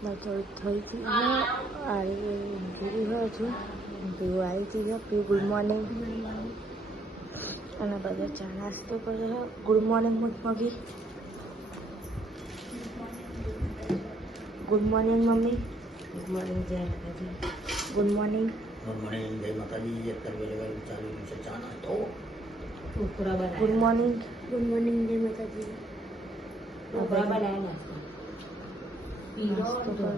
થોડી થઈ હતી આ ભૂરી હોય છું પીવું આવી હતી પીવું ગુડ મોર્નિંગ અને બધા ચા નાસ્તો કર્યો good morning Maggi good morning mummy good morning જય માતાજી ગુડ મોર્નિંગ જય માતાજી ચાલુ છે ચા નાસ્તો ગુડ મોર્નિંગ જય માતાજી નાસ્તો કરો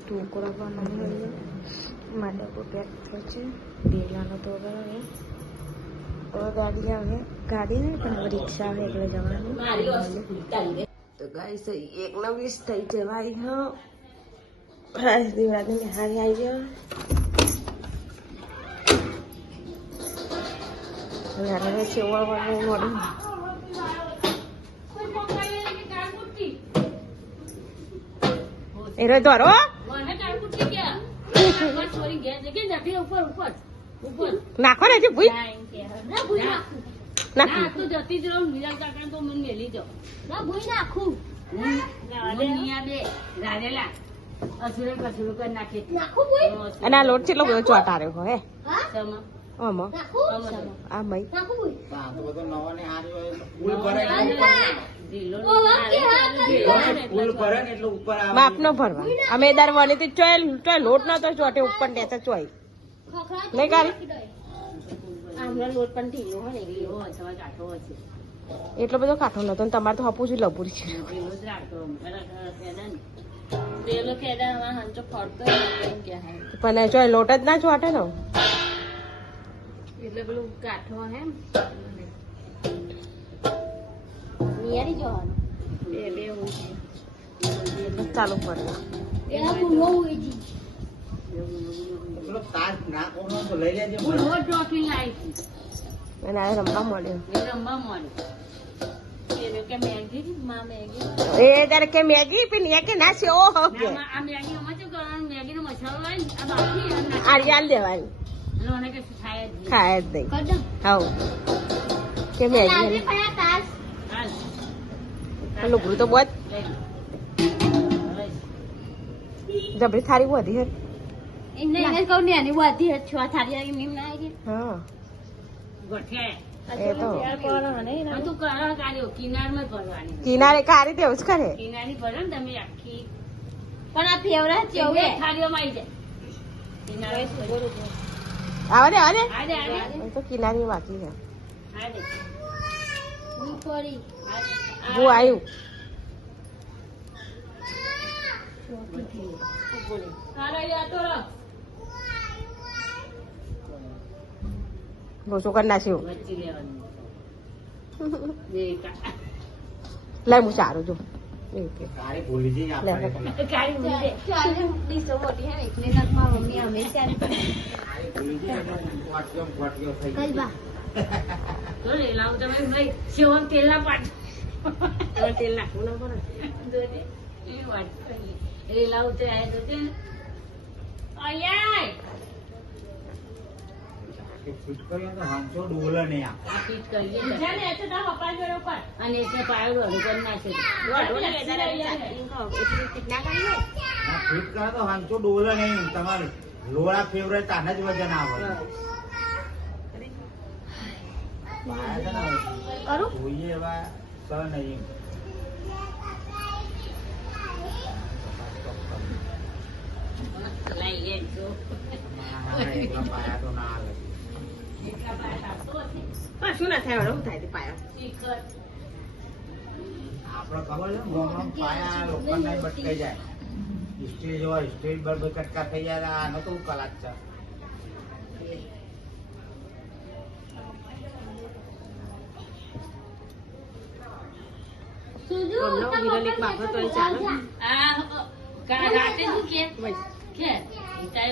ઢોકળા બનાવી માદકો પેક થયો છે પેલાનો તો હવે ગાડી આવે ગાડી નહીં પણ રિક્ષા આવે એટલે જવાનું તો ગાઈસ 1:20 થઈ જવાય હા દીવડાની નિહારી આવી ગયો હવે સેવવાનું મળ્યું એ રે દોરો નાખો ને છે ભૂઈ નાખું તો જતી જ રહું મિરાલ કાકા તો મને મેલી જાઓ ના ભૂઈ નાખું અને આ લોટ કેટલો બધો ચોટાર્યો હોય આમાં આ મઈ માપ નો ભરવા અમે દર વને તો ચોય લોટ ન તો ચોટે ઉપર દેતા ચોય નહીં કાઢી એટલો બધો કાઠો નતો તમારે તો હપું જ લબુરી છે પણ ચોય લોટ જ ના ચોટે ને એટલે પેલું કાઠો હે નિયારી જવાનું બે એટલે ચાલુ પડે રમવા મળ્યો એ તારે કે મેગી પી કે ના છે ઓ આરિયાલ દેવાની ખાય જ નહીં હાઉ કે મેગી લુગડું તો બહુ જબરી થારી વધી હે કિનારે કારી દેવું જ કરે આવે તો કિનારી બાકી છે હું આવ્યું રોસો કરી નાખ્યું લાય હું સારું જો તેલ નાખવું ના પડે ફિટ કરીએ તો હાંચો ડોલે નહીં ફિટ કરીએ અને એટલે પાયો રોડ કરી નાખે ફિટ કરે તો હાંચો ડોલે નહીં તમારે લોડા ફેવરેટ આને જ વજન આવે જોઈએ એવા સ નહીં પાયા તો ના આવે શું ના થાય શું થાય પાયા આપડે ખબર છે પાયા લોકો બટકાઈ જાય સ્ટેજ હોય સ્ટેજ બરાબર કટકા થઈ જાય આનો તો કલાક છે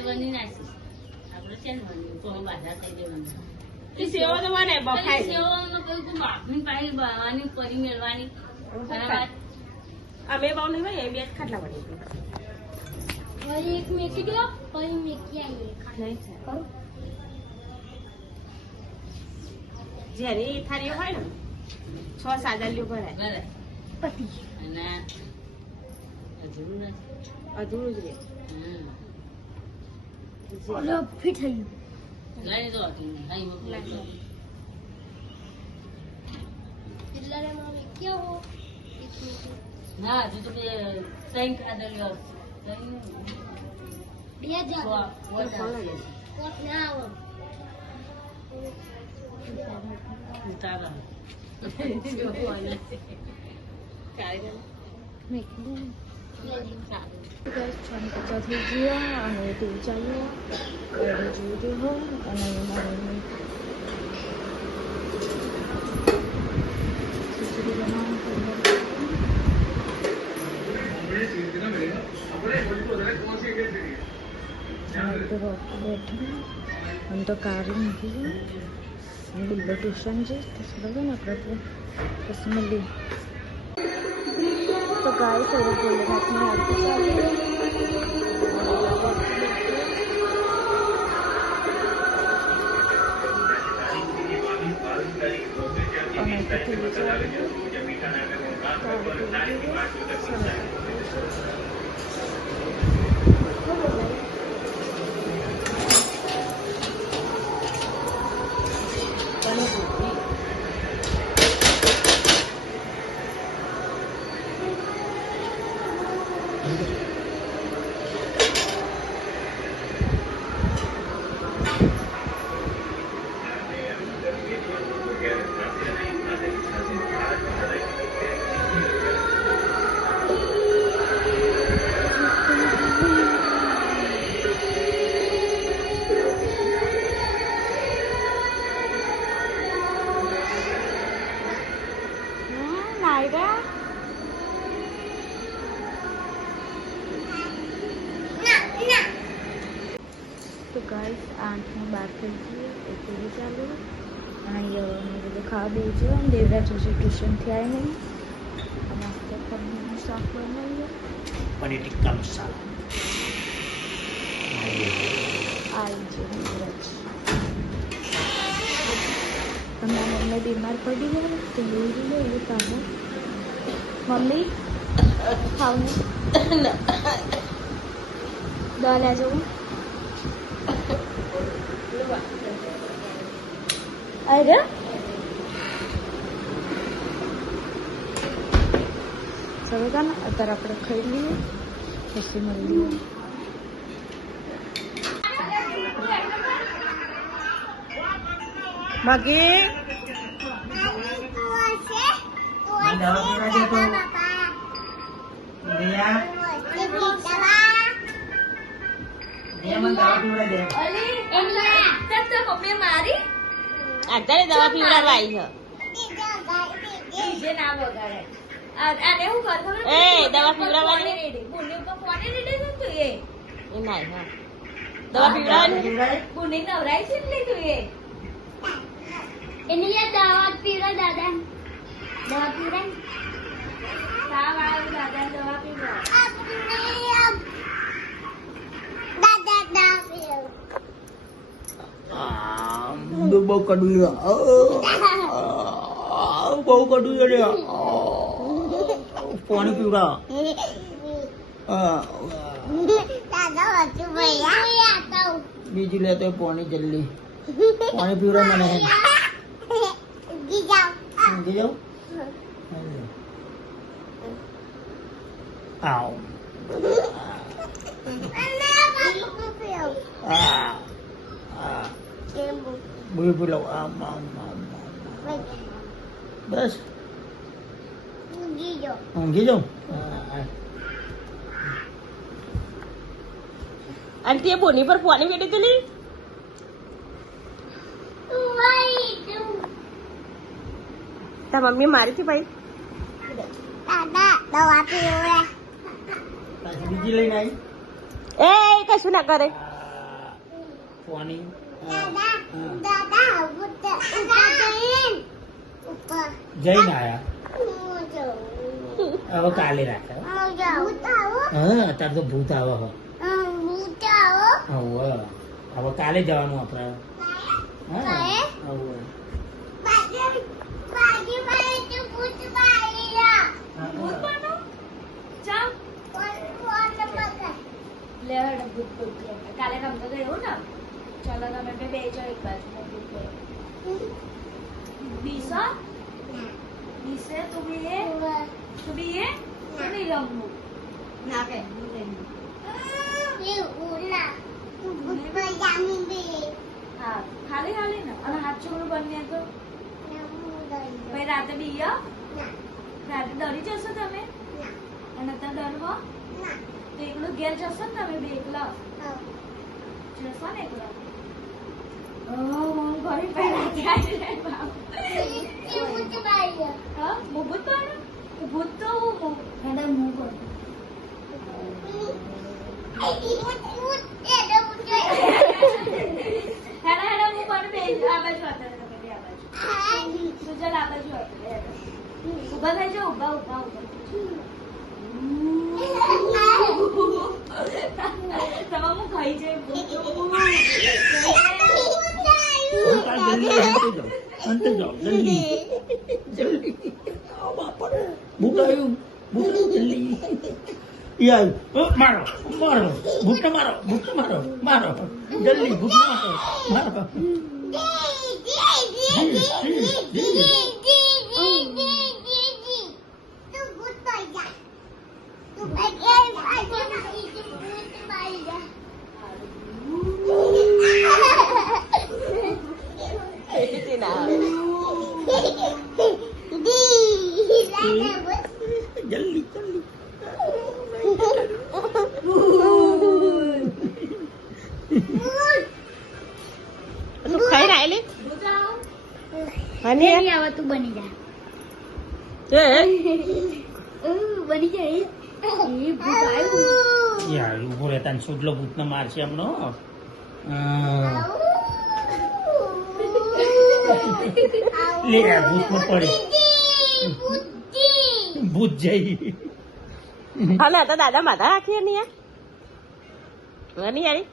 બની નાખી આપડે છે ને બાધા થઈ જવાનું અમે બહુ નહીં હોય બે ખાટલા પડી એક મેકી દો પછી મેકી આવીએ જેની થાળીઓ હોય ને 6 સાદલીઓ ભરાય પતિ અને અધૂરું જ રહે ફિટ થઈ ગયું ના હજુ તો બે ત્રણ કાદલીઓ પચાસ થઈ ગયા અને ટીવી ચાલુ જોયું હોય અને મારે ખીચડી બેઠા हम तो कार ही नहीं है बिल्लो ट्यूशन जी तो सुबह ना अपने बस मिली तो गाय से वो बोले मैं अपनी आरती चालू तो गाइस 8 में बात થઈ ગઈ એ ટીવી ચાલુ અને મેં બધું ખાવા બેસજો અને દેવરાજ હજી ટ્યુશનથી આવે નહીં નાસ્તો પનીરનું શાક બનાવીએ પનીર ટિક્કા મસાલા આવી છે દેવરાજ તમારા મમ્મી બીમાર પડી ગયા તો એવું લે એવું ખાવું મમ્મી ખાવું દવા લે જવું आएगा चलेगा ना अगर आप खाई लिए ऐसे मिल लिए बाकी અત્યારે દવા પીવડાવવા આવી છે દવા પીવડાવવાની એ નહીં હા દવા પીવડાવવાની એને દવા પીવડા દાદા દવા પીવડા દાદા દવા પીવડા બહુ કડું બહુ કડું છે પાણી પીવડા બીજી લેતો પાણી જલ્દી પાણી પીવડા મને ઊંઘી જાઉં આવ બોલો આમ બસ ઊંઘી જાઉં અને તે બોની પર પાણી વેટી ચલી તા મમ્મી મારી હતી ભાઈ દવા પીવડા પાછી બીજી લઈને આવી એ કશું ના કરે પાણી જઈને આયા હવે કાલે રાખે હા અત્યારે તો ભૂત આવે હવે કાલે જવાનું આપણે હા હવે ચાલો તમે બે જો એક બાજુ બીસા બીસે તું બી હે તું બી હે તું નહીં રમવું ના કે હા ખાલી ખાલી ને અને હાથ છોડું બને તો ભાઈ રાતે બી રાતે ડરી જશો તમે અને અત્યારે ડરવો તો એકલું ઘેર જશો ને તમે બે એકલા જશો ને એકલા ઘરે પહેલા ભૂત પાડો ભૂત તો હું હેડા હું કરું હેડા હું પણ બે આ બાજુ હતા તમે બે આ બાજુ સુજલ આ બાજુ હતા ઉભા થઈ જાઓ ઉભા ઉભા ઉભા તમામ હું ખાઈ જાય અંતે જાઓ જલ્દી જલ્દી ભૂકાયું જલ્દી મારો મારો ભૂખને મારો મારો જલ્દી ભૂખ મારો જલ્દી જલ્દી તું ખાઈ રાયલી અને આવા તું બની જા બની જાય યાર ઉભો રહેતા સુડલો ભૂતને મારશે એમનો લે ભૂતમાં પડે ભૂત જઈ હા તો દાદા માતા રાખીએ ને યાર નહીં યારી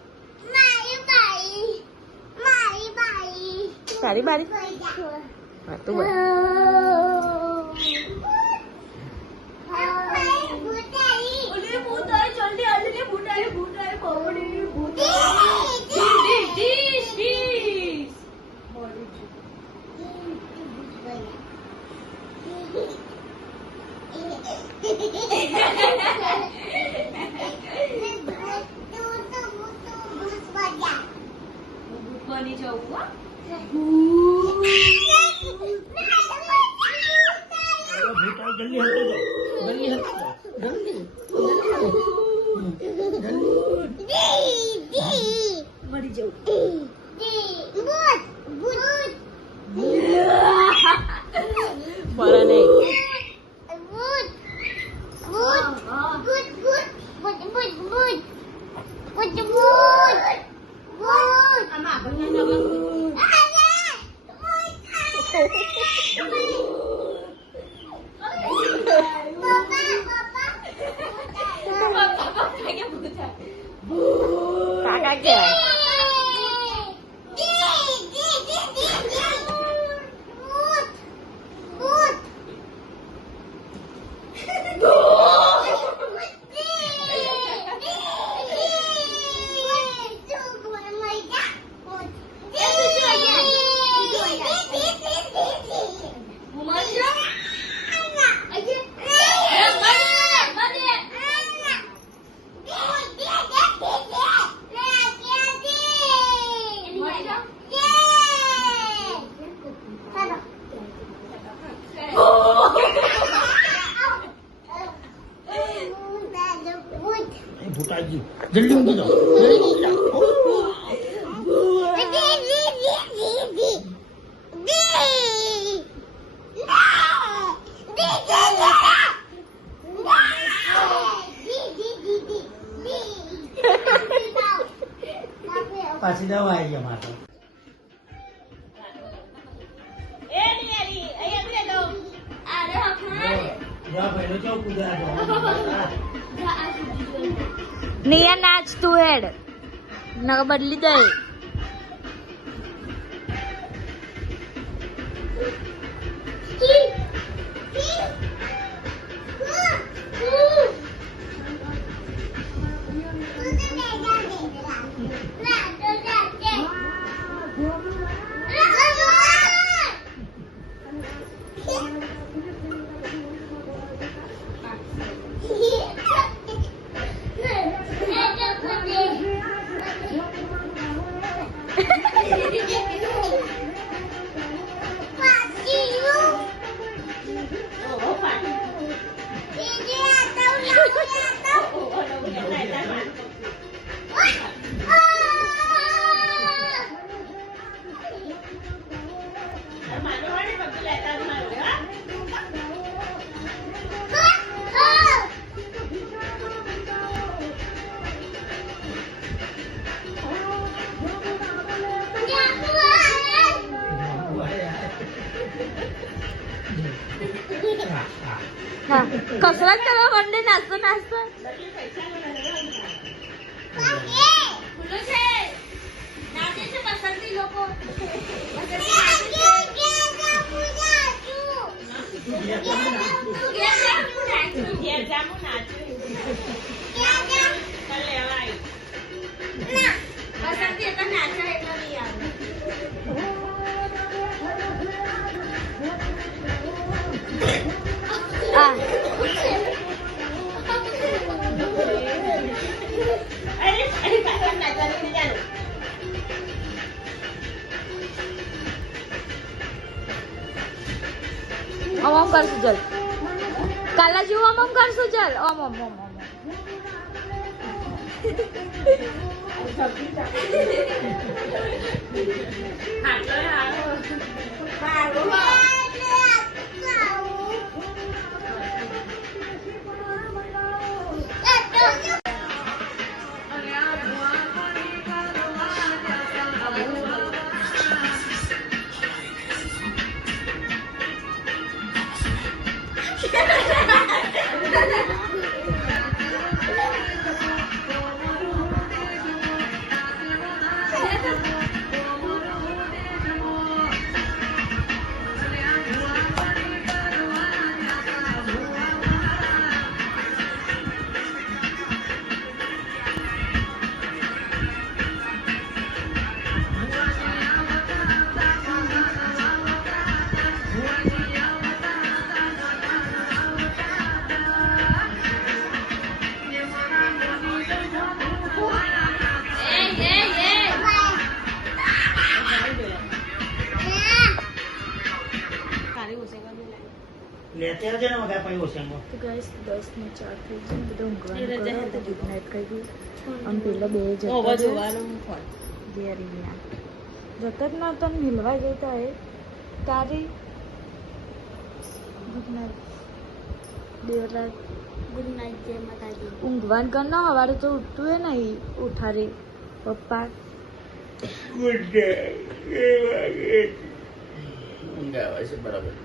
તારી બારી હા તું બોલ બની જવું ભૂત જલ્દી હલતો મરી જવું પર નહીં કાકા કહેવાય ભૂતાજી જલ્દી ઊંઘી જાઓ જલ્દી જાઓ પાછી દવા આવી ગયા મારે નિયા નાચ તું હેડ નગ બદલી દે હા કસરત કરવા મંડે નાસ્તો નાસ્તો ઓમ કરશું ચાલ કાલા જેવું ઓમ કરશું ચાલ ઓમ ઓમ ઓમ ઓમ લેતે આવજે ને મગા પાઈ ઓસેંગો તો ગાઈસ 10 ને 4 થઈ ગયું બધું ઊંઘવાનું કરો તો ગુડ નાઇટ કહી ગયું અને પેલા બે જતા જે રીના જતા જ ના તને મિલવા ગઈ તા એ તારી good night Devara good night જય માતાજી ઊંઘવાન કર ના હવારે તો ઉઠતું હે નહીં ઉઠારે પપ્પા ગુડ ડે એ વાગે ઊંઘાવા છે બરાબર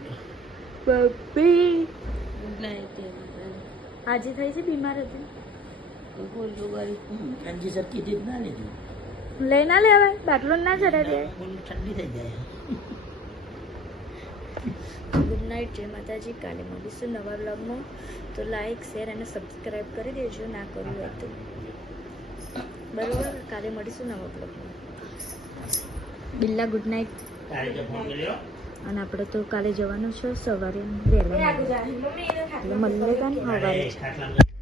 પપ્પી આજે થઈ છે બીમાર હતી અંજી સર કીધી જ ના લીધી લઈ ના લેવાય બાટલો ના ચડાવી દે ઠંડી થઈ જાય ગુડ નાઇટ જય માતાજી કાલે મળીશું નવા બ્લોગમાં તો લાઈક શેર અને સબસ્ક્રાઈબ કરી દેજો ના કરવું હોય તો બરોબર કાલે મળીશું નવા બ્લોગમાં બિલ્લા ગુડ નાઇટ અને આપણે તો કાલે જવાનું છે સવારે વહેલા એટલે મળે કાન સવારે